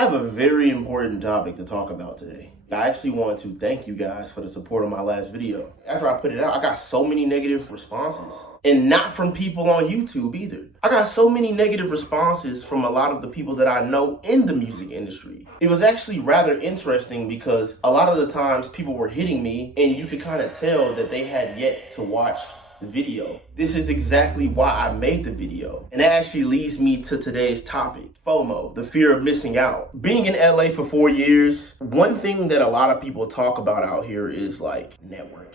have a very important topic to talk about today. I actually want to thank you guys for the support on my last video. After I put it out, I got so many negative responses. And not from people on YouTube either. I got so many negative responses from a lot of the people that I know in the music industry. It was actually rather interesting because a lot of the times people were hitting me and you could kind of tell that they had yet to watch the video. This is exactly why I made the video. And that actually leads me to today's topic. FOMO, the fear of missing out. Being in LA for 4 years, one thing that a lot of people talk about out here is like networking.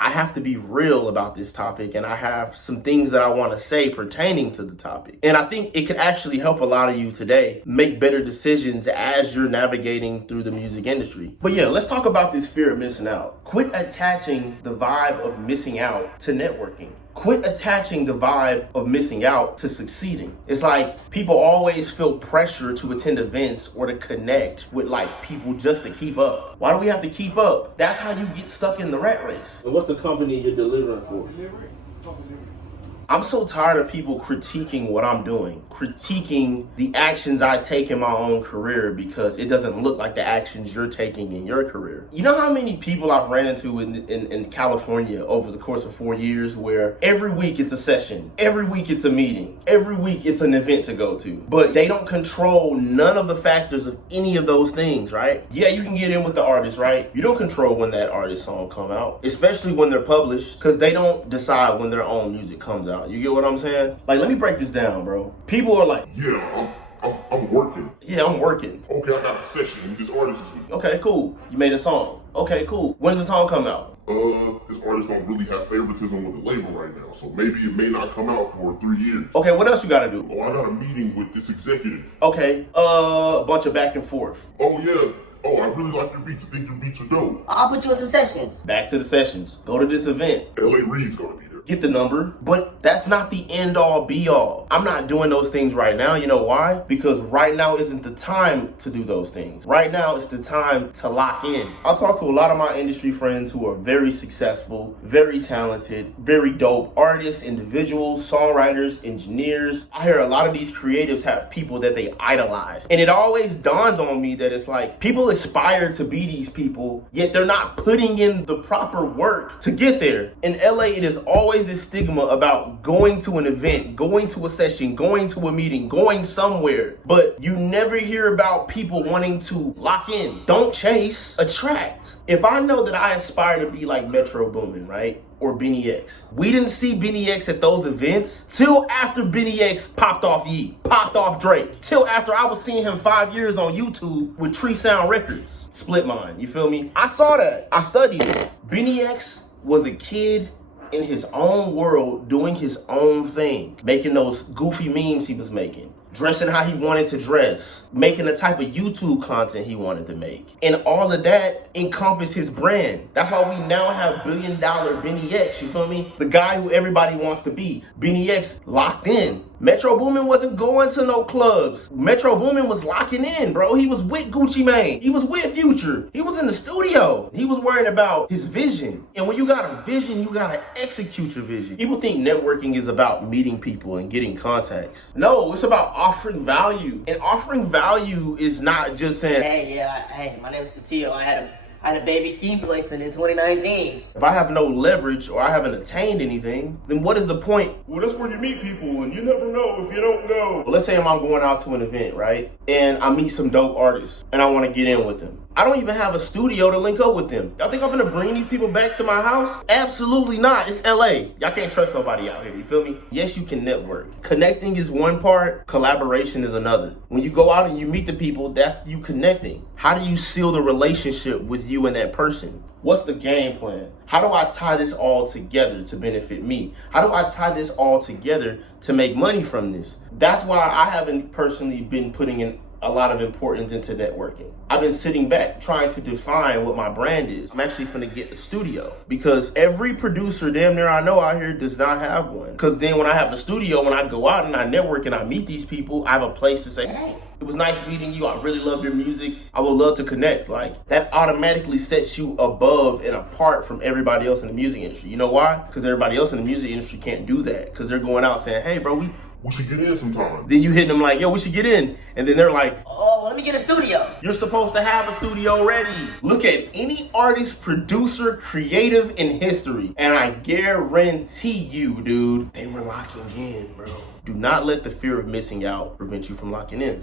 I have to be real about this topic, and I have some things that I want to say pertaining to the topic. And I think it could actually help a lot of you today make better decisions as you're navigating through the music industry. But yeah, let's talk about this fear of missing out. Quit attaching the vibe of missing out to networking. Quit attaching the vibe of missing out to succeeding. It's like people always feel pressure to attend events or to connect with like people just to keep up. Why do we have to keep up? That's how you get stuck in the rat race. And what's the company you're delivering for? I'm so tired of people critiquing what I'm doing, critiquing the actions I take in my own career because it doesn't look like the actions you're taking in your career. You know how many people I've ran into in California over the course of 4 years where every week it's a session, every week it's a meeting, every week it's an event to go to, but they don't control none of the factors of any of those things, right? Yeah, you can get in with the artist, right? You don't control when that artist song come out, especially when they're published, because they don't decide when their own music comes out. You get what I'm saying? Like, let me break this down, bro. People are like, yeah, I'm working. Yeah, I'm working. Okay, I got a session with this artist this week. Okay, cool. You made a song. Okay, cool. When does the song come out? This artist don't really have favoritism with the label right now, so maybe it may not come out for 3 years. Okay, what else you gotta do? Oh, I got a meeting with this executive. Okay, a bunch of back and forth. Oh yeah. Oh, I really like your beats. I think your beats are dope. I'll put you in some sessions. Back to the sessions. Go to this event. LA Reid's gonna be there. Get the number. But that's not the end all be all. I'm not doing those things right now. You know why? Because right now isn't the time to do those things. Right now is the time to lock in. I'll talk to a lot of my industry friends who are very successful, very talented, very dope artists, individuals, songwriters, engineers. I hear a lot of these creatives have people that they idolize. And it always dawns on me that it's like people aspire to be these people, yet they're not putting in the proper work to get there. In LA, it is always this stigma about going to an event, going to a session, going to a meeting, going somewhere, but you never hear about people wanting to lock in. Don't chase, attract. If I know that I aspire to be like Metro Boomin, right? Or Benny X. We didn't see Benny X at those events till after Benny X popped off Yeet, popped off Drake, till after I was seeing him 5 years on YouTube with Tree Sound Records. Split Mind, you feel me? I saw that, I studied it. Benny X was a kid in his own world doing his own thing, making those goofy memes he was making, dressing how he wanted to dress, making the type of YouTube content he wanted to make. And all of that encompassed his brand. That's why we now have $1 billion Benny X, you feel me? The guy who everybody wants to be. Benny X locked in. Metro Boomin wasn't going to no clubs. Metro Boomin was locking in, bro. He was with Gucci Mane. He was with Future. He was in the studio. He was worried about his vision. And when you got a vision, you gotta execute your vision. People think networking is about meeting people and getting contacts. No, it's about offering value. And offering value is not just saying, Hey, my name is Potillo. I had a baby Keem placement in 2019. if I have no leverage or I haven't attained anything, then what is the point? Well, that's where you meet people, and you never know if you don't go. Well, let's say I'm going out to an event, right? And I meet some dope artists and I want to get in with them. I don't even have a studio to link up with them. Y'all think I'm gonna bring these people back to my house? Absolutely not. It's LA. Y'all can't trust nobody out here, you feel me? Yes, you can network. Connecting is one part, collaboration is another. When you go out and you meet the people, that's you connecting. How do you seal the relationship with you and that person? What's the game plan? How do I tie this all together to benefit me? How do I tie this all together to make money from this? That's why I haven't personally been putting in a lot of importance into networking. I've been sitting back trying to define what my brand is. I'm actually finna get a studio because every producer damn near I know out here does not have one. Because then when I have a studio, when I go out and I network and I meet these people, I have a place to say, hey, it was nice meeting you. I really love your music. I would love to connect. Like, that automatically sets you above and apart from everybody else in the music industry. You know why? Because everybody else in the music industry can't do that. Because they're going out saying, hey bro, We should get in sometime. Then you hit them like, yo, we should get in. And then they're like, Oh, let me get a studio. you're supposed to have a studio ready. Look at any artist, producer, creative in history, and I guarantee you, dude, they were locking in, bro. Do not let the fear of missing out prevent you from locking in.